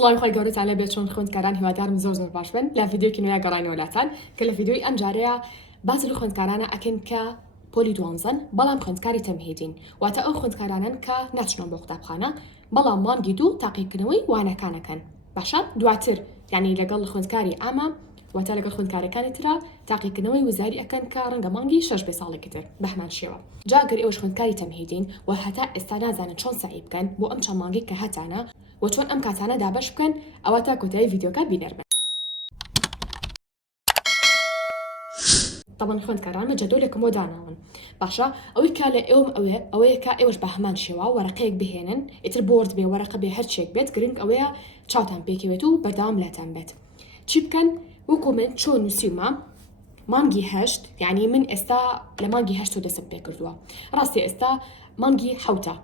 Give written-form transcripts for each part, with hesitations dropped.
سڵاوی خۆی گەورەتان لێ بێت چۆن خوێندکاران هیوادارم زۆر باش بن لە ڤیدیۆکی نوێیە گەڕاینەوە لاتان کە لە ڤیدیۆی ئەم جارەیە باس لە خوێندکارانە ئەکەن کە پۆلی دوانزەن بەڵام خوێندکاری تەمهیدین واتە ئەو خوێندکارانن کە ناچنەوە بۆ قوتابخانە بەڵام مانگی دوو تاقیکردنەوەی وانەکانەکەن باشە دواتر یعنی لەگەڵ خوێندکاری ئامە واتە لەگەڵ خوێندکارەکانی ترە تاقیکردنەوەی وزاری ئەکەن کە ڕەنگە مانگی 6 بێ ساڵێکی تر بەهمان شێوە جاگەر ئێوەش خوێندکاری تەمهیدین و هەتا ئێستا نازانن چۆن سعی بکەن بۆ ئەم چەند مانگی کە هەتانە و چۆن ئەم کاتانە دابەش بکەن ئەوە تا کۆتایی ڤیدیۆکە بینەربن. طبعا خوێندکاران جەدۆلێکم بۆ داناون باشە ئەوەی کا لە ئێوەم ئەوەیە کە ئێوەش بە هەمان شێوە وەرەقەیەک بهێنن ئیتر بۆرد بێ وەرەقە بێ هەرچێک بێت گرنگ ئەوەیە چاوتان پێکەوێت و بەردەوام لاتان بێت چی بکەن وەکو من چۆن نووسیومە مانگی هەشت یعنی من ئێستا لە مانگی هەشت و دەست پێ کردووە ڕاستی ئێستا مانگی حوتە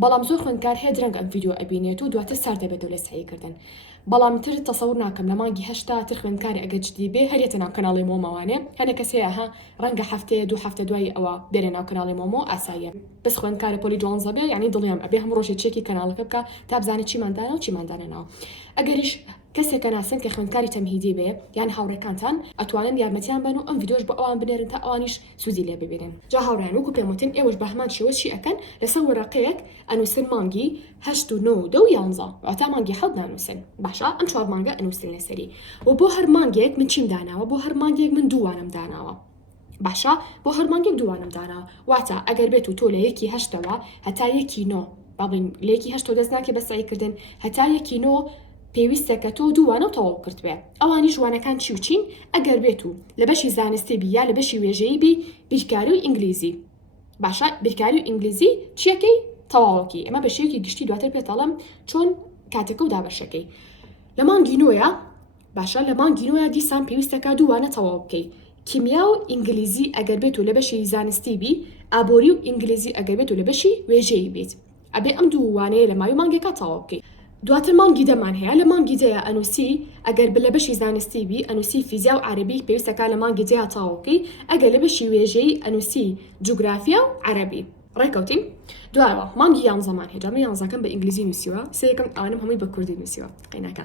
بەڵام زۆر خوێندکار هەیە درەنگ ئەم ڤیدیۆ ئەبینێت و دواتر سار دەبێتەوە لە سعیکردن بەڵام تر تەسەور ناکەم لە مانگی هەشتا تر خوێندکاری ئەگەر جدی بێ هەرێتە ناو کەناڵی مۆمەوانێ هەنە کەسەیە ها ڕەنگە هەفتەیە دوو هەفتە دوای ئەوە بێرە ناو کەناڵی مۆمۆ ئاساییە بەس خوێندکاری پۆلی دوانزە بێ یعنی دڵیان ئەبێ هەم ڕۆژێ چێکی کەناڵەکە بکە تا بزانێت چیماندانە و چیماندانەناوە ئەگەریش کەسێکە ناسن کە خوێندکاری تەمهیدی بێ یان هاوڕێکانتان ئەتوانن یارمەتیان بن و ئەم ڤیدیۆش بۆ ئەوان بنێرن تا ئەوانیش سوودی لێ ببینن جا هاوڕێیان وەکو پێم وتن ئێوەش بە هەمان شێوە چی ئەکەن لەسەر وەرەقەیەک ئەنووسن مانگی 8 و 9 و 10 و 11 واتە مانگی حەوت نانووسن باشە ئەم چوار مانگە ئەنووسن لەسەری و بۆ هەر مانگێک من چیم داناوە بۆ هەر مانگێک من دووانم داناوە باشە بۆ هەر مانگێک دووانم داناوە واتە ئەگەر بێت و تۆ لە یەکی هەشتەوە هەتا یەکی نۆ باڵین لە یەکی هەشتۆ دەست ناکێ بە سعیکردن هەتا یەکی نۆ پێویستەکە تۆ دووانە و تەواو کردوێ ئەوانی جوانەکان چی و چین ئەگەر بێت و لە بەشی زانستی بی یا لە بەشی وێژەیی بی بیرکاری و ئینگلیزی باشە بیرکاری و ئینگلیزی چیەکەی تەواوەکی ئەمە بەشەیەکی گشتی دواتر پێتەڵم چۆن کاتەکە و دابەشەکەی لە مانگی نۆیە باشە لە مانگی نۆیە دیسان پێویستەکە دووانە تەواو بکەی کیمیا و ئینگلیزی ئەگەر بێت و لە بەشی زانستی بی ئابۆری و ئینگلیزی ئەگەر بێت و لە بەشی وێژەیی بیت ئەبێ ئەم دووانەیە لە ماوەی مانگێکە تەواو بکەی دواتر مانگی دەمان هەیە لە مانگی دەیە ئەنووسی ئەگەر لە بەشی زانستی بی ئەنووسی فیزیا و عەربی پێویستەکە لە مانگی دەیە تەواوکەی ئەگەر لە بەشی وێژەی ئەنووسی جوگرافیا و عەربی ڕێکەوتین دوایەوە مانگی یانزەمان هەیە جا یانزەکەم بە ئینگلیزی نووسیوە سێکم ئەوانم هەمووی بە کوردی نووسیوە قەیناکە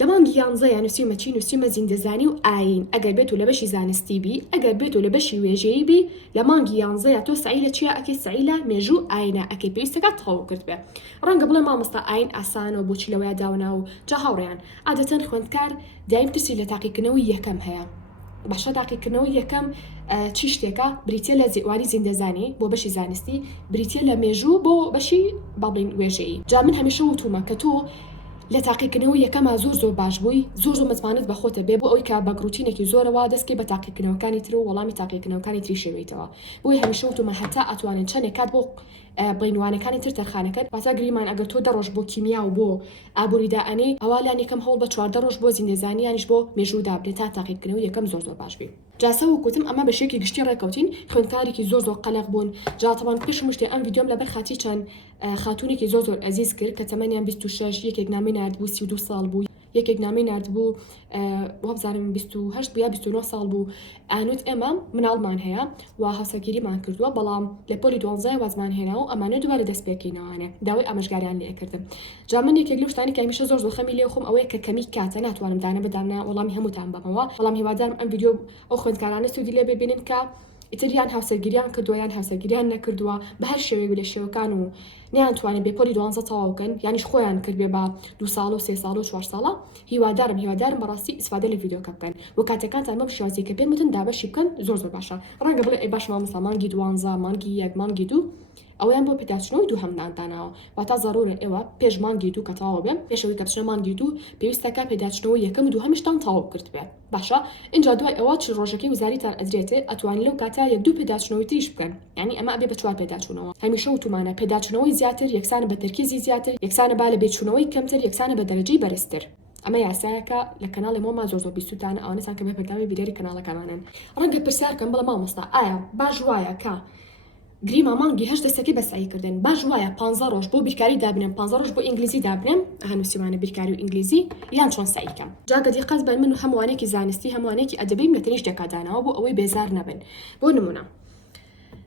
لە مانگی یانزە نووسیمە چی نووسیمە زیندەزانی و ئاین ئەگەر بێت و لە بەشی زانستی بی ئەگەر بێت و لە بەشی وێژەیی بی لە مانگی یانزەیە تۆ سعی لە چیە ئەکەی سعی لە مێژوو ئاینە ئەکەی پێویستەکە تەواو کرد بێ ڕەنگە بڵێ مامۆستا ئاین ئاسانە و بۆچی لەوەیە داونا و جا هاوڕێیان عادەتەن خوێندکار دایم ترسی لە تاقیکردنەوەی یەکەم هەیە باشە تاقیکردنەوەی یەکەم چی شتێکە بریتە لە زیوانی زیندەزانی بۆ بەشی زانستی بریتە لە مێژوو بۆ بەشی باڵین وێژەیی جا من هەمیشە وتومە کە تۆ لە تاقیکردنەوەی یەکەمە زۆر باش بووی زۆر متمانت بەخۆتە بێ بۆ ئەوی کە بە گروتینێکی زۆرەوە دەستکەی بە تاقیکردنەوەکانی تر و وەڵامی تاقیکردنەوەکانی تری شێوێتەوە بۆی هەمیشە وتومە هەتا ئەتوانن چەندێک کات بۆ بڵینوانەکانی تر تەرخانەکەت واتە گریمان ئەگەر تۆ 10 ڕۆژ بۆ کیمیا و بۆ ئابووریدائەنی ئەوە لانی کەم هەوڵ بە 14 ڕۆژ بۆ زیندەزانیانیش بۆ مێژوو دابرێت تا تاقیکردنەوەی یەکەم زۆر باش بێ جاسە وکوتم ئەمە بەشێکی گشتی ڕێکەوتین خوێندکارێکی زۆر قەلق بوون جاتەوان پێشم شتێ ئەم ڤیدیۆم لەبەر خاتی چەند خاتونێکی زۆر ئەزیز کرد کە تەمەنیان 26 یەکێک نامی نردبوو 32 ساڵ بوو یەکێک نامی نردبوو وابزانم 28 بوو یا 29 ساڵ بوو ئانوت ئێمە مناڵمان هەیە و هەسەگیریمان کردووە بەڵام لە پۆلی دوانزای وازمان هێنا و ئەمانە دووبارە دەست پێکەینەوەوانێ داوای ئاماژگاریان لێکردم جا من یەکێک لەو شتانی کە هەمیشە زۆر خەمی لێ خۆم ئەوەیە کە کەمی کاتە ناتوانم دانە بەدامنا وەڵامی هەمووتان بەمەوە بەڵام هیوادارم ئەم ڤیدیۆ ئەو خوێندکارانە سوودی لێ ببینن کە ئیتریان هاوسەرگیریان کردووە یان هاوسەرگیریان نەکردووە بە هەر شێوەیە لە شێوەکان و نیانتوانێت بێ پۆلی دوانزە تەواوکەن یانیش خۆیان کرد بێ بە 2 ساڵ و 3 ساڵ و 4 ساڵە هیوادارم بەڕاستی ئیسفادە لە ڤیدیۆکە بکەن و کاتەکانتان مە بشوازی کە پێم وتن دابەشی بکەن زۆر باشە ڕەنگە بڵێ ئەی باش مامۆستا مانگی دوانزە مانگی یەک مانگی دوو ئەویان بۆ پێداچنەوەی دوو هەمدانتانەوە واتە زەڕورە ئێوە پێش مانگی دوو کە تەواو بێ پێشەوەی کە بچنە مانگی دوو پێویستەکە پێداچنەوەی یەکەم دوو هەمیشتان تەواو کرد بێ باشە اینجا دوای ئەوە چ ڕۆژەکەی وزاریتان ئەدرێتێ ئەتوان لەو کاتە یەک دوو پێداچنەوەی تریش بکەن یعنی ئەمە ئەبێ بە 4 پێداچوونەوە هەمیشە وتومانە پێداچنەوەی زیاتر یەکسانە بە تەرکیزی زیاتر یەکسانە با لە بێچوونەوەی کەمتر یەکسانە بە دەرەجەی بەرزتر ئەمە یاسایەکە لە کەناڵی مۆما زۆر بیستوتانە ئەوانەتان کە بە پەرداوی بیرەری کەناڵەکانانن ڕەنگە پرسیارکەم بڵە مامۆستا ئایا باش وایە کە گریما مانگی هەشت دەستەکەی بەسعیکردن باش وایە 15 ڕۆژ بۆ بیرکاری دابنێم 15 ڕۆژ بۆ ئینگلیزی دابنێم هەنووسیمانە بیرکاری و ئینگلیزی یان چۆن سعیکەم جاگە دیقەت بە من و هەمووانێکی زانستی هەمووانێکی ئەدەبیم لە تەنیش دەکادانەوە بۆ ئەوەی بێزار نەبن بۆ نمونە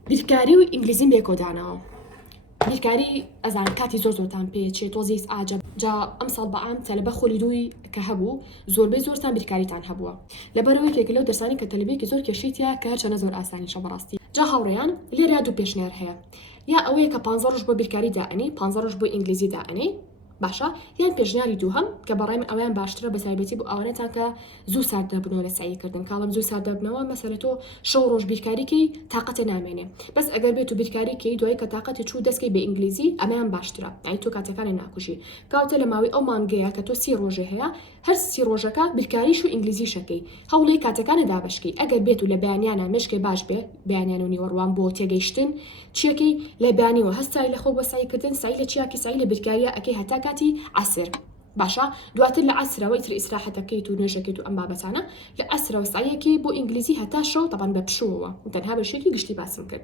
بیرکاری و ئینگلیزیم بێکۆدانەوە بیرکاری ئەزان کاتی زۆرتان پێچێت تۆزیس ئاجب جا ئەمساڵ بەعام تەلەبە خۆلیدووی کە هەبوو زۆربەی زۆرتان بیرکاریتان هەبووە لەبەرەوەی لەو دەرسانی کە تەلەبێکی زۆر کێشیتە کە هەرچەنە زۆر ئاسانیشە بەڕاستی جا هاوڕێیان لێرە دوو پێشنیار هەیە یا ئەوەیە کە 15 ڕۆژ بۆ بیرکاری دائنی 15 ڕۆژ بۆ ئینگلیزی دائنی باشە یان پێشنیاری دووهەم کە بەڕێم ئەویان باشترە بە تایبەتی بۆ ئەوانەتان کە زوو سارد دەبنەوە لە سعیکردن کاڵم زوو سارد دەبنەوە مەسەرە تۆ 6 ڕۆژ بیرکاریکەی تااقەتە نامێنێ بەس ئەگەر بێت و بیرکاریکەی دوای کە تااقەتی چوو دەستکەی بە ئینگلیزی ئەمەیان باشترە ئای تۆ کاتەکانی ناکوژی کاوتە لە ماوەی ئەو مانگەیە کە تۆ 30 ڕۆژە هەیە هەر 30 ڕۆژەکە بیرکاریش و ئینگلیزی شەکەی هەوڵی کاتەکانە دابشکی ئەگەر بێت و لە بەیانیانە مشکێ باش بێ بەیانیان و نیوەڕوان بۆ تێگەیشتن چیەکەی لە بەیانیەوە هەستای لە خۆ بە سایکردن سای لە چیاکی سای لە بیرکاریە ئەکەی هەتا کاتی عسر باشە دواتر لە عسرەوەی تر ئیسراحەتەکەیت و نوێژەکەیت و ئەم بابەتانە لە ئەسرەوە سایەکی بۆ ئینگلیزی هەتا شەو تەبان بە پشووەوە تەنها بەشێکی گشتی باسم کرد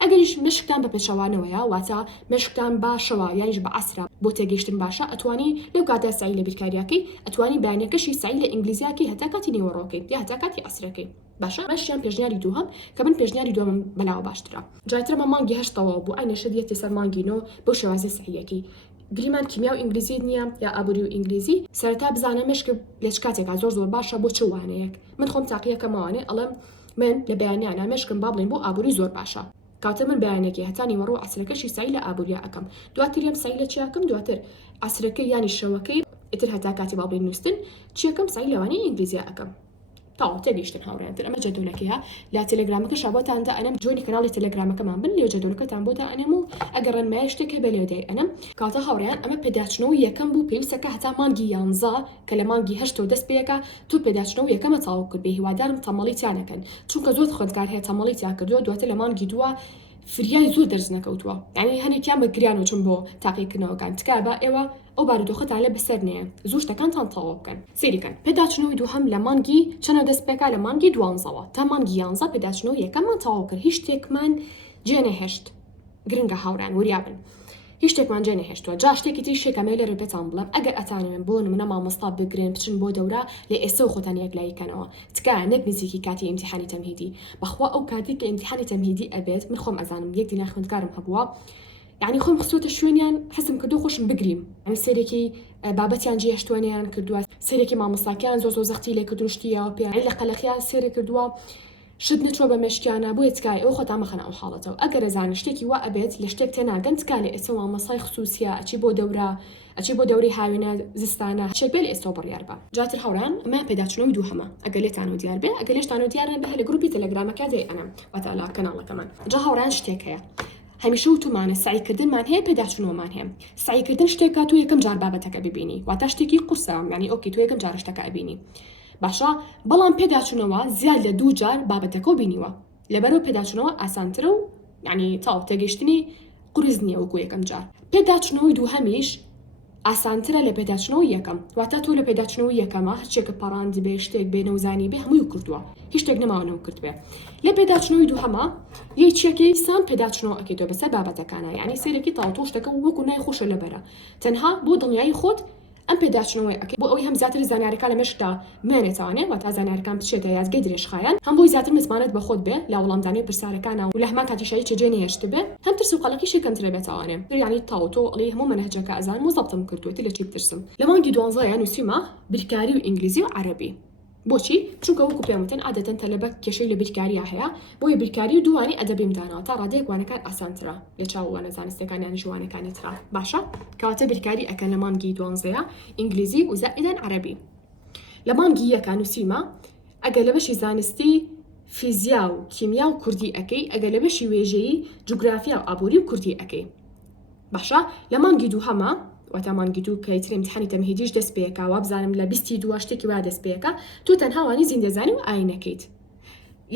ئەگەریش مشکتان بە پێچەوانەوەیە واتە مشکتان باشەوە یانیش بە عسرە بۆ تێگەیشتن باشە ئەتوانی لەو کاتە سای لە بیرکاریاکەی ئەتوانی بەیانەکەشی سای لە ئینگلیزیاکی هەتا کاتی نیوەڕۆکەیت یا هەتا کاتی عسرەکەی باشە مەشیان پێشنیاری دووهەم کە من پێشنیاری دووەم بەلاوە باشترە جاترە مە مانگی هەشتەوە بۆ ئاینەشە دیەتی سەر مانگینەوە بۆ شێوازی سعیەکی گریمان کیمیا و ئینگلیزی نییە یا ئابووری و ئینگلیزی سەرەتا بزانە مشک لە چ کاتێکا زۆر باشە بۆ چ وانەیەک من خۆم تاقیەکەمەوانێ ئەڵێم من لە بەیانیانە مشکم با بڵین بۆ ئابووری زۆر باشە کاتە من بەیانێکی هەتا نیوەڕۆ عسرەکەشی سای لە ئابووریا ئەەکەم دواتر یم سای لە چیاکەم دواتر عسرەکەی ینی شەوەکەی ئیتر هەتا کاتی باڵین نووسن چیەکەم سای لەوانی ئینگلیزیا ئەەکەم تاو تێگەیشتن هاوڕێنتر ئەمە جەدولەکەیە لا تەلەگرامەکە شابۆتاندا ئەنم جۆنی کەناڵی تەلەگرامەکەمان بن لێ جەدولەکەتان بۆدا ئەنم و ئەگەر ڕەنمایە شتێکە بە لێدەی ئەنم کاتە هاوڕێیان ئەمە پێداچنەوە یەکەم بوو پێویستەکە هەتا مانگی 11 کە لە مانگی هەشتەوە دەست پێەکە تو پێداچنەوە یەکەمە تاو کرد بێ هیوادارم تەمەڵی تیانەکەن چونکە زۆر خوێندکار هەیە تەمەڵی تیا کردووە دواتر لە مانگی دووە فریای زۆر دەرز نەکەوتووە یعنی هەنێکیان بە گریان و چون بۆ تاقیکردنەوەکان تکا بە ئێوە ئەو بارودۆخەتان لە بەسەر نییە زوو شتەکانتان تەواو بکەن سێریکەن پێداچنەوەی دووهەم لە مانگی چەنە دەست پێکا لە مانگی 12ەوە تا مانگی 11 پێداچنەوە یەکەممان تەواو کرد هیچ شتێکمان جێ نەهێشت گرنگە هاوڕان وریابن هیچ شتێکمان جێ نەهێشتووە جا شتێکی تری شێکەمە لێرە پێتان بڵێم ئەگەر ئەتانوێن بۆ نمونە مامۆستا بگرن بچن بۆ دەورە لە ئێستا و خۆتان یەکلایکەنەوە تکایە نەک نزیکی کاتی ئیمتیحانی تەمهیدی بەخوا ئەو کاتی کە ئیمتیحانی تەمهیدی ئەبێت من خۆم ئەزانم یەک دینا خوێندکارم هەبووە یعنی خۆم خسووتە شوێنیان حەزم کردو خۆشم بگریم ئەمە سێرێکی بابەتیان جێهێشتوانیان کردووە سێرێکی مامۆستاکیان زۆر زەختی لێ کردو شتیەوە پێیان لە قەلەخیان سێرێ کردووە شت نەچوە بە مشکیانە بۆیە تکای ئەو خۆتان مەخەنە ئەو حاڵەتەوە ئەگەر ئەزانە شتێکی وا ئەبێت لە شتێک تێناگەن تکا لە ئێستا مامۆستای خصوصیە ئەچی بۆ دەورە ئەچی بۆ دەوری هاوێنە زستانە شێک لە ئێستا بڕیار بە جاتر هاوڕان ئەمە پێداچنەوەی دووهەمە ئەگەر لێتانەوە دیار بێ ئەگەر لێشتانەوە دیارە بە لە گروپی تەلەگرامەکە دێ ئەنم واتەلا کەناڵەکەمان جا هاوڕان شتێک هەیە هەمیشە وتمانە سعیکردنمان هەیە پێداچنەوەمان هەیە سعیکردن شتێکە تو یەکەم جار بابەتەکە ببینی واتە شتێکی قورسە یعنی ئۆکی تو یەکەم جار شتەکە ئەبینی باشە بەڵام پێداچنەوە زیاد لە دوو جار بابەتەکە بینیوە لەبەرەوە پێداچنەوە ئاسانترە و یعنی تاو تێگەیشتنی قورس نییە وەکو یەکەم جار پێداچنەوەی دووهەمیش ئاسانترە لە پێداچنەوە یەکەم واتە تۆ لە پێداچنەوە یەکەمە هەرچێکە پەڕاندی بێ شتێک بێ نەوزانی بێ هەمووی کردووە هیچ شتێک نەماوەنەوە کرد بێ لە پێداچنەوەی دووهەمە یەکێکی سان پێداچنەوە ئەکەیتەوە بەسەر بابەتەکانە یعنی سێرێکی تاڵتۆ شتەکە وەکو نای خۆشە لەبەرە تەنها بۆ دڵنیایی خۆت ئەم پێداچنەوەی ئەکەی بۆ ئەوەی هەم زیاتر زانیاریەکان لە مشکدا بمێنێتوانێت واتە زانیاریەکان بچێتە یازگەی درێژخایەن هەم بۆی زیاتر مزمانت بە خۆت بێ لە وەڵامدانی پرسیارەکانە و لە هەمان کاتیشایی چێجێ نەهێشت بێ هەم ترس و قەڵەکی شێکەمترە بێتوانێ یعنی تاوتۆ ئەڵێ هەموو مەنهەجەکە ئەزانم و زەبتم کردووەتی لە چی بترسم لە مانگی 12 نووسیمە بیرکاری و ئینگلیزی و عەرەبی بۆچی چونکە وەکو پێموتن عادەتەن تەلەبە کێشەی لە بیرکاریە هەیە بۆی بیرکاری و دووانی ئەدەبیم داناوە تا ڕادەیەک وانەکان ئاسانترە لە چاوانە زانستەکان یان ژوانەکانی ترا باشە کەواتە بیرکاری ئەکەن لە مانگی 12 ئینگلیزی و زائیدەن عەرەبی لە مانگی یەکە نووسیمە ئەگەر لە بەشی زانستی فیزیا و کیمیا و کوردی ئەەکەی ئەگەر لە بەشی وێژەیی جوگرافیا و ئابووری و کوردی ئەەکەی باشە لە مانگی دووهەمە واتە مانگی دوو کە ئیتر ئیمتیحانی تەمهیدیش دەست پێیەکە وا بزانم لە 22 شتێکی وا دەست پێیەکە تو تەنهاوانی زیندەزانی و ئاینەکەیت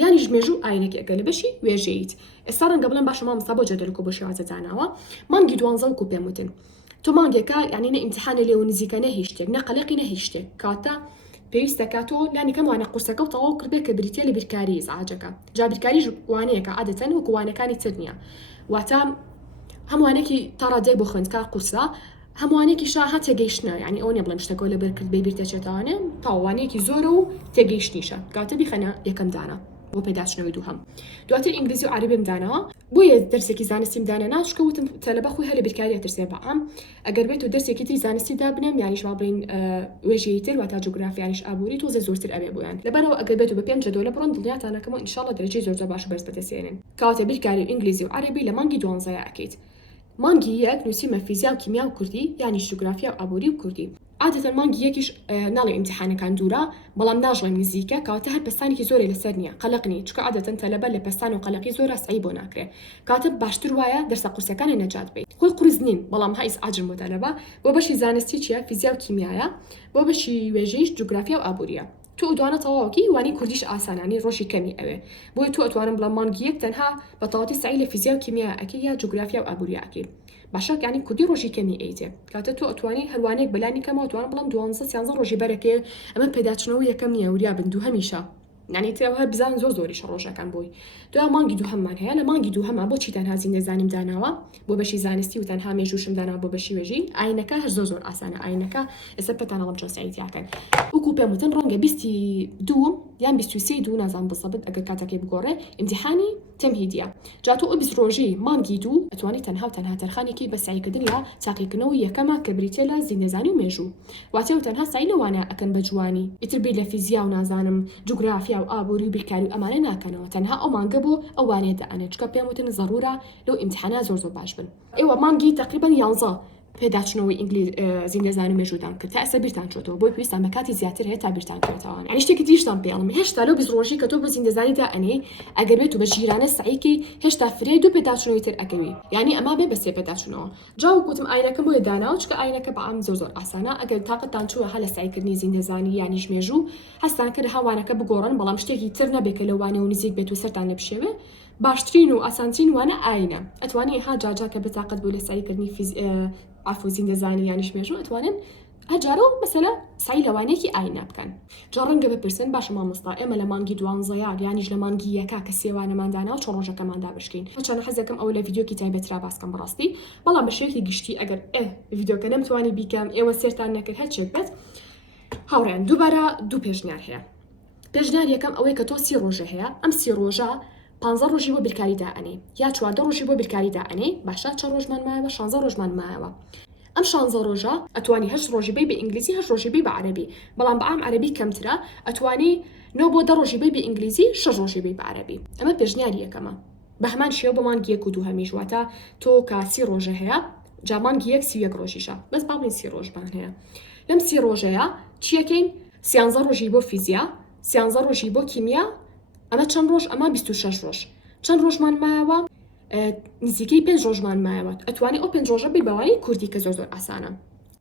یانی ژمێژوو ئاینێکی ئەگەر لە بەشی وێژەیت ئێستا ڕەنگە بڵێن باشە مامۆستا بۆ جەدەلکۆ بۆ شێوازە زاناوە مانگی 12 وەکو پێم وتن تۆ مانگێکە یعنی نە ئیمتیحانە لێ و نزیکە نە هیچ شتێک نە قەلەقی نە هیچ شتێک کاتە پێویستەکە تۆ لانی کەم وانە قورسەکە و تەواو کردبێ کە بریتە لە بیرکاری ئیزعاجەکە جا بیرکاریش وانەیەکە عادەتەن وەکو وانەکانی تر نییە واتە هەمووانێکی تا ڕادێک بۆ خوێندکار قورسە هەمووانێکی شاها تێگەیشتنە یعنی ئەو نێ بڵێم شتەکە لە بەر کرد بێ بیرتەچێتوانێ تاوانێکی زۆرە و تێگەیشتنیشە کاتە بیخەنە یەکەم دانە بۆ پێداچنەوەی دووهەم. دواتر ئینگلیزی و عەربی مدانەوە بۆیە دەرسێکی زانستی مدانەنا چکە وتم تەلەبە خۆی هەر لە بیرکاری ئەترسێ بەعام ئەگەر بێت و دەرسێکی تری زانستیدا بنێم یانیش با بڵین وێژەیەی تر واتە جوگرافیانیش ئابووری تۆزە زۆرتر ئەبێ بۆیان لەبەرەوە ئەگەر بێت و بە 5 جەدۆلە بڕۆن دڵنیاتانەکەم و ئینشاڵڵا دەرەجەی زۆر باش بەرز بەدەستێنن. کەواتە بیرکاری و ئینگلیزی و عەربی لە مانگی 12 ئەکەیت. مانگی یەک نووسیمە فیزیا و کیمیا و کوردی یانی جوگرافیا و ئابووری و کوردی. عادەتەن مانگی یەکیش ناڵێ ئیمتیحانەکان دوورە بەڵام ناژڵێم نزیکە کەواتە هەر پستانێکی زۆری لەسەر نییە قەلق نی چکە عادەتەن تەلەبە لە پستان و قەلقی زۆرە سعی بۆ ناکرێ کاتە باشتر وایە دەرسە قورسەکانی نەجات بێت خۆی قورس نین بەڵام هەیس ئاجرم بۆ تەلەبە بۆ بەشی زانستی چیە فیزیا و کیمیایە بۆ بەشی وێژەیش جوگرافیا و ئابووریە تۆ دوانە تەواوکی وانی کوردیش ئاسانانی ڕۆژی کەمی ئەوێ بۆی تۆ ئەتوانم بڵام مانگی یەک تەنها بە تەواوەتی سعی لە فیزیا و کیمیا ئەکەی یا جوگرافیا و ئابووریە ئەکەی باشە یعنی کوردی ڕۆژی کەمی ئەیتێ کاتە تۆ ئەتوانی هەروانێک بەلانی کەمەوە توانم بڵام 12 ڕۆژی بەرەکێ ئەمە پێداچنەوە یەکەم نییە وریا بن دوو هەمیشە یعنی تێ هەر بزان زۆر زۆریش ڕۆژەکان بووی دو مانگی دووهەممان هەیە لە مانگی دووهەمە بۆچی تەنها زیندەزانیم داناوە بۆ بەشی زانستی و تەنها مێژوشم داناوە بۆ بەشی وێژی ئاینەکە هەر زۆر ئاسانە ئاینەکە ئێستا پێتانەڵم چۆن سعیدیاکەن وەکو پێم وتن ڕەنگە 22 یان 23 نازان بسەبت ئەگەر کاتەکەی بگۆڕێ ئیمتیحانی تەمهیدیە جا تۆ 20 ڕۆژی مانگی دوو ئەتوانی تەنها و تەنها تەرخانێکی بە سعیکردن لە چاقیکردنەوە یەکەمە کە بریتێ لە زیندەزانی و مێژوو واتە و تەنها سعی لەوانە ئەکەن بە جوانی ئیتر بیر لە فیزیا و نازانم جوگرافیا و ئابووری و بیرکاری و ئەمانە ناکەنەوە تەنها ئەو مانگە بۆ ئەوانێ دەئەنێ چکە پێم وتن ضرورە لەو ئیمتیحانە زۆر باش بن ئێوە مانگی تقریبا 11 پێداچنەوەی ئینگلیز زیندەزانی و مێژوودان کرد تا ئێستا بیرتان چۆتەوە بۆی پێویستان بە کاتی زیاتر هەیە تا بیرتان کردەوە یعنی شتێکی دیشتان پێڵم هێشتا لەو 20 ڕۆژی کە تۆ بۆ زیندەزانیدا ئەنێ ئەگەر بێت و بە ژیرانە سعیکی هێشتا فرێ دوو پێداچنەوەی تر ئەکەوی یعنی ئەما بێ بە سێ پێداچنەوە جا وەکوتم ئاینەکەم بۆیە داناوە چکە ئاینەکە بەعام زۆر ئاسانە ئەگەر تاقەتان چووە هە لە سعیکردنی زیندەزانی یانیش مێژوو هەستان کرد هاوانەکە بگۆڕن بەڵام شتێکی تر نەبێت کە لەوانێ و نزیک بێت و سەرتان لێ بشێوێ باشترین و ئاسانترین وانە ئاینە ئەتوانی ها جاجا کە بەتاقەت بوو لە سعیکردنی عفو زیندەزانی یانیش مێژوو ئەتوانن هەجارە و مەسەلە سعی لەوانەیەکی ئاینە بکەن جا ڕەنگە بپرسن باشە مامۆستا ئێمە لە مانگی 12 یانیش لە مانگی یەکا کە سێوانەمانداناوە چۆن ڕۆژەکەماندا بشکین چەند حەزەکەم ئەو لە ڤیدیۆکی تایبەترا باسکەم بڕاستی بەڵام بە شێوەیەکی گشتی ئەگەر ڤیدیۆکە نەمتوانی بیکەم ئێوە سێرتان نەکرد هەرچێک بێت هاوڕێن دووبارە دوو پێشنیار هەیە پێشنیار یەکەم ئەوەی کە تۆ 30 ڕۆژە هەیە ئەم 30 ڕۆژە 15 ڕۆژی بۆ بیرکاریدا ئەنێ یا 14 ڕۆژی بۆ بیرکاریدا ئەنێ باشە 4 ڕۆژمان مایەوە 16 ڕۆژمان مایەوە ئەم 16 ڕۆژە ئەتوانی 8 ڕۆژی بێ بە ئینگلیزی 8 ڕۆژی بێ بە عەربی بەڵام بەعام عەربی کەمترە ئەتوانی 9 بۆ 10 ڕۆژی بێ بە ئینگلیزی 6 ڕۆژی بێ بە عەربی ئەمە پێشنیاری یەکەمە بە هەمان شێوە بە مانگی 1 و 2 هەمیش واتە تۆ کە 30 ڕۆژە هەیە جا مانگی 1 31 ڕۆژیشە بەس با بڵین 30 ڕۆژمان هەیە لەم 30 ڕۆژەیە چیەکەین 13 ڕۆژی بۆ فیزیا 13 ڕۆژی بۆ کیمیا ئەمە چەند ڕۆژ ئەمە 26 ڕۆژ چەند ڕۆژمان مایەوە نزیکەی 5 ڕۆژمان مایەوە ئەتوانی ئەو 5 ڕۆژە بێ بەوانی کوردی کە زۆر ئاسانە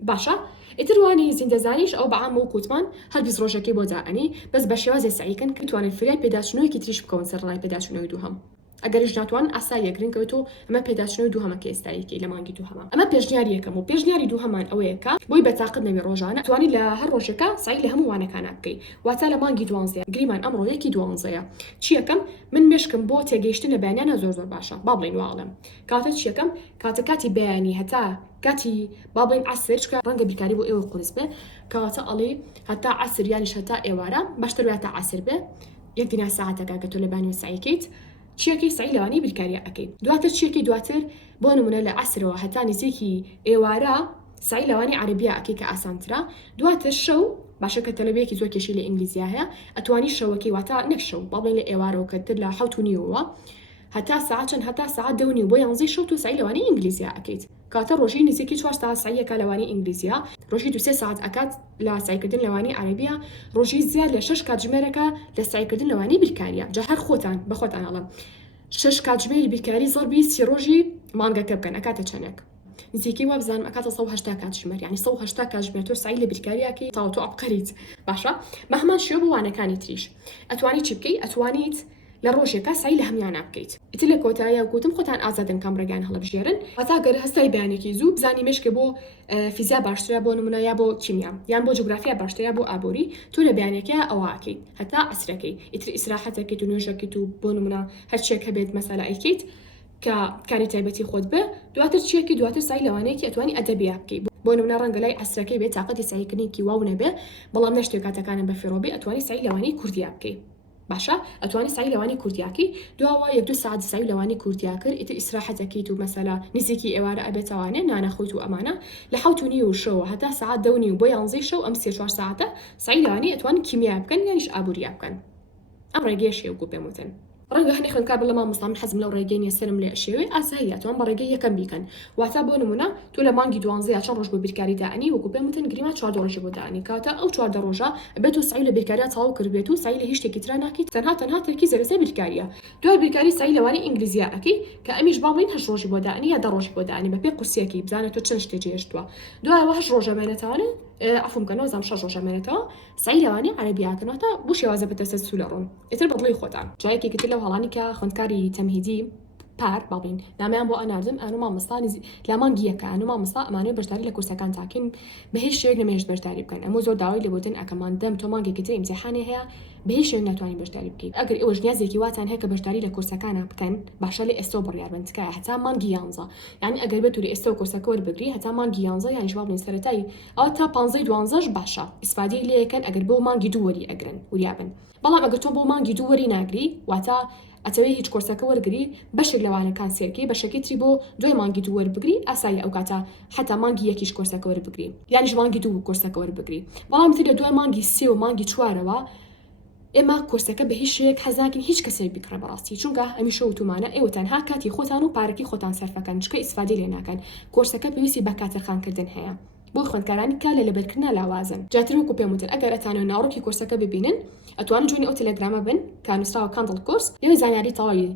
باشە ئیتروانی زیندەزانیش ئەو بەعام و کووتمان هەر 20 ڕۆژەکەی بۆ دائنی بەس بە شێوازی سعیکن کە توانین فرای پێداچنەوەیکی تریش بکەون سەر ڕای پێداچنەوەی دووهەم ئەگەریش ناتوان ئاسای یەکرین کەوتۆ ئەمە پێداچنەوەی دووهەمە کە ئێستایەکی لە مانگی دووهەمە ئەمە پێشنیاری یەکەم و پێشنیاری دووهەمان ئەوەیە کە بۆی بەتاقەت نەوی ڕۆژانە توانی لە هەر ڕۆژێکە سعی لە هەموو وانەکانە بکەی واتە لە مانگی 12 گریمان ئەمڕۆ یەکی 12 چی یەکەم من مێشکم بۆ تێگەیشتن لە بەیانیانە زۆر باشە با بڵین واڵم کاتە چی یەکەم کاتە کاتی بەیانی هەتا کاتی با بڵین عەسر چکە ڕەنگە بیرکاری بۆ ئێوە قورس بێ کەواتە ئەڵێ هەتا عەسر یانیش هەتا ئێوارە باشتر واتە عەسر بێ یەک دینا ساعەتەکە کە تۆ لە بانی سعیکەیت چیەکەی سعی لەوانی بیرکاریە ئەەکەیت دواتر چیەکەی دواتر بۆ نمونە لە عەسرەوە هەتا نزیکی ئێوارە سعی لەوانی عەربیە ئەەکەی کە ئاسانترە دواتر شەو باشە کە تەلەبەیەکی زۆر کێشی لە ئینگلیزیە هەیە ئەتوانی شەوەکەی واتە نەک شەو با بڵێن لە ئێوارەوە کە تر لە 7:30 هەتا ساعت چەند هەتا ساعت 2:30 بۆ 11 شەو تۆ سعی لەوانی ئینگلیزیە ئەەکەیت کاتە ڕۆژی نزیکی 4 ساعت سعیەکە لەوانی ئینگلیزیە ڕۆژی 2 ساعت ئەکات لە سعیکردن لەوانی عەربیە ڕۆژی زیاد لە 6 کاتژمێرەکە لە سعیکردن لەوانی بیرکاریە جا هەر خۆتان بەخۆتان هەڵم 6 کاتژمێری بیرکاری زەربی 30 ڕۆژی مانگەکە بکەن ئەکاتە چەندێک نزیکی وابزانم ئەکاتە 180 کاتژمێر یعنی 180 کاتژمێر تۆ سعی لە بیرکاریەکەی تاوە تۆ ئەبقەریت باشە بە هەمان شێوە بۆ وانەکانی تریش ئەتوانی چی بکەیت ئەتوانیت لە ڕۆژێکە سعی لە هەمیانە بکەیت ئیتر لە کۆتاییە گوتم خۆتان ئازادن کەم ڕێگان هەڵبژێرن هەتا گەر هەستای بەیانێکی زوو بزانی مێشکە بۆ فیزیا باشترە بۆ نمونە یا بۆ کیمیا یان بۆ جوگرافیا باشترە بۆ ئابووری تۆ لە بەیانێکە ئەوەکەیت هەتا ئەسرەکەی ئیتر ئیسراحەتەکەیت و نوێژەکەیت و بۆ نمونە هەرچێک هەبێت مەسەلە ئەیکەیت کە کاری تایبەتی خۆت بێ دواتر چیەکی دواتر سعی لەوانەیەکی ئەتوانی ئەدەبیە بکەیت بۆ نمونە ڕەنگە لای ئەسرەکەی بێت تاقەتی سعیکردنێکی واو نەبێ بەڵام نەشتێک کاتەکانە بە فێڕۆبی ئەتوانی سعی لەوانی کوردیا بکەیت باشە ئەتوانی سعی لەوانی کورتیاکی دواوە 1-2 ساعت سعی لەوانی کورتیا کرد ئیتر ئیسراحەتەکەیت و مەسەلا نزیکی ئێوارە ئەبێتەوانێ نانەخۆیت و ئەمانە لە 7:30 و شەوە هەتا ساعت 10:30 بۆ 11 شەو ئەم 3-4 ساعتە سعی لەوانی ئەتوان کیمیا بکەن یانیش ئابووریا بکەن ئەم ڕێگەیەشی وەکو پێم وتن ڕەنگە هەنێک خوێندکار بڵێ مامۆستا من حەزم لەو ڕێگەی نییە سرم لێ ئەشێوێ ئاساییە ئەتوان بە ڕێگەی یەکەم بیکەن واتە بۆ نمونە تۆ لە مانگی 12 یا چەند ڕۆژ بۆ بیرکاری دائنی وەکو پێم وتن گریما 4 ڕۆژی بۆ دائنی کاتە ئەو 4 ڕۆژە بێت و سعی لە بیرکاریە تەواو کردبێت و سعی لە هیچ شتێکی ترا ناکەیت تەنها تەرکیز لەسەر بیرکاریە دوای بیرکاری سعی لەوانی ئینگلیزیە ئەکەی کە ئەمیش باڵین 8 ڕۆژی بۆ دائنی یا 10 ڕۆژی بۆ دائنی بەپێ قورسیەکی بزانێت تۆ چەند شتێکی هێشتووە دوایەوە 8 ڕۆژە مێنێتەوانە عفو بکەنەوە زام 6 ڕۆژە مێنێتەوە سعی لەوانی عەرەبیاکەنەوە بۆ شێوازە بەتەسەلسل لە ڕۆن ئیتر بەدڵی خۆتان جایەکێکی تر لەو هەڵانی کە خوێندکاری تەمهیدی پار باڵین نامیان بۆ ئەناردم ئەنو مامۆستا لە مانگی یەکە ئەنو مامۆستا ئەمانەوەی بەشداری لە کورسەکان تاکەین بە هیچ شێوێک نەمێژ بەشداری بکەن ئەمە زۆر داوای لێبوردن ئەکەمان دەم تۆ مانگێکی تر ئیمتیحانی هەیە بە هیچ شێوێک ناتوانین بەشداری بکەیت ئەگەر ئێوەش نیازێکی واتان هەیە کە بەشداری لە کورسەکانە بکەن باشە لە ئێستا بڕیار بن تکایە هەتا مانگی 11 یعنی ئەگەر بێت و لە ئێستا کورسەکە وەربگری هەتا مانگی 11 یعنی جواب بڵین سەرەتایی ئەوە تا 15-12 باشە ئیسفادەی لێ یەکەن ئەگەر بۆ مانگی 2 وەری ئەگرن وریابن بەڵام ئەگەر تۆ بۆ مانگی 2 وەری ناگری واتە ئەتەوەی هیچ کورسەکە وەرگری بەشێک لەوانەکان سێرکی بەشێکی تری بۆ دوای مانگی 2 وەربگری ئاساییە ئەو کاتە حتا مانگی یەکیش کورسەکە وەربگری یانیش مانگی 2 کورسەکە وەربگری بەڵام تر لە دوای مانگی 3 و مانگی 4ەوە ئێمە کورسەکە بە هیچ شێک حەزاکەین هیچ کەسێک بکڕە بەڕاستی چونکە هەمیشە وتومانە ئێوە تەنها کاتی خۆتان و پارەکی خۆتان سەرفەکەن چکە ئیسفادەی لێ ناکەن کورسەکە پێویستی بە کاتەخانکردن هەیە بۆ خوێندکارانی کا لە لەبەرکردنا لاوازن جاتر وەکو پێم وتن ئەگەر ئەتانەوە ناوڕۆکی کورسەکە ببینن ئەتوانن جوێنی ئەو تەلەگرامە بن کە نووسراوە کاندڵ کورس لەوێ زانیاری تەواوی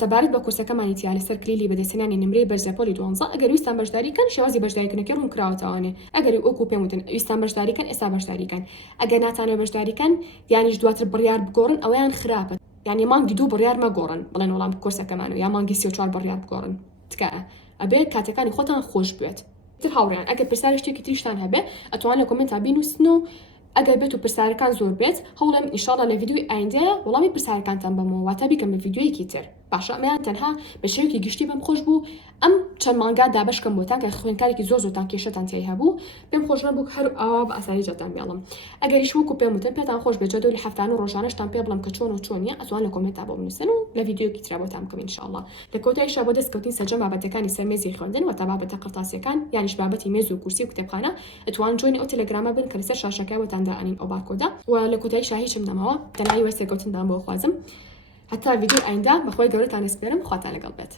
سەبارەت بە کورسەکەمانیتیا لەسەر کلیلی بەدەستێنانی نمرەی بەرزەپۆلی 12 ئەگەر ویستان بەشداریکەن شێوازی بەشداریکردنەکەی ڕوون کراوەتەوانێ ئەگەر وەکو پێم وتن ویستان بەشداریکەن ئێستا بەشداریکەن ئەگەر ناتانەوە بەشداریکەن یانیش دواتر بڕیار بگۆڕن ئەویان خراپە یعنی مانگی 2 بڕیار مەگۆڕن بڵێن وەڵام کورسەکەمانە یا مانگی 34 بڕیار بگۆڕن تکایە ئەبێ کاتەکانی خۆتان خۆش بێت تر هاوڕیان ئەگەر پرسیاری شتێکی تریشتان هەبێ ئەتوانن لە کۆمنتا بینووسن و ئەگەر بێت و پرسیارەکان زۆر بێت هەوڵم ئینشاڵڵا لە ڤیدیۆی ئایندەیە وەڵامی پرسیارەکانتان بەمەوە واتە بیکەم بە ڤیدیۆیەکی تر باشە ئەمەیان تەنها بە شێوەیەکی گشتی بەم خۆش بوو ئەم چەند مانگا دابەشکەم بۆتان کە خوێندکارێکی زۆر زۆرتان کێشەتان تێی هەبوو پێم خۆش نەبوو هەر ئاوا بە ئاسانی جاتان بێڵم ئەگەریش وەکو پێم وتن پێتان خۆش بێت جەدولی هەفتانە و ڕۆژانەشتان پێ بڵم کە چۆن و چۆنیە ئەتوان لە کۆمنتا بۆ بنووسن و لە ڤیدیۆیەکی ترا بۆتان بکەم ئینشاءڵڵا لە کۆتاییشا بۆ دەستکەوتین سەرجەم بابەتەکانی سەر مێزی خوێندن و تا بابەتە قرتاسیەکان یانیش بابەتی مێز و کورسی و کتێبخانە ئەتوان جوێنی ئەو تەلەگرامە بن کە لەسەر شاشەکەی وەتان دائەنین ئەو بارکۆدە و لە کۆتاییشا هیچم نەماوە تەنهایی وەسێگەوتندان بۆ خوازم هەتا ڤیدیۆ ئایندا بەخۆی گەورەتان ئەسپێرم خواتان لەگەڵ بێت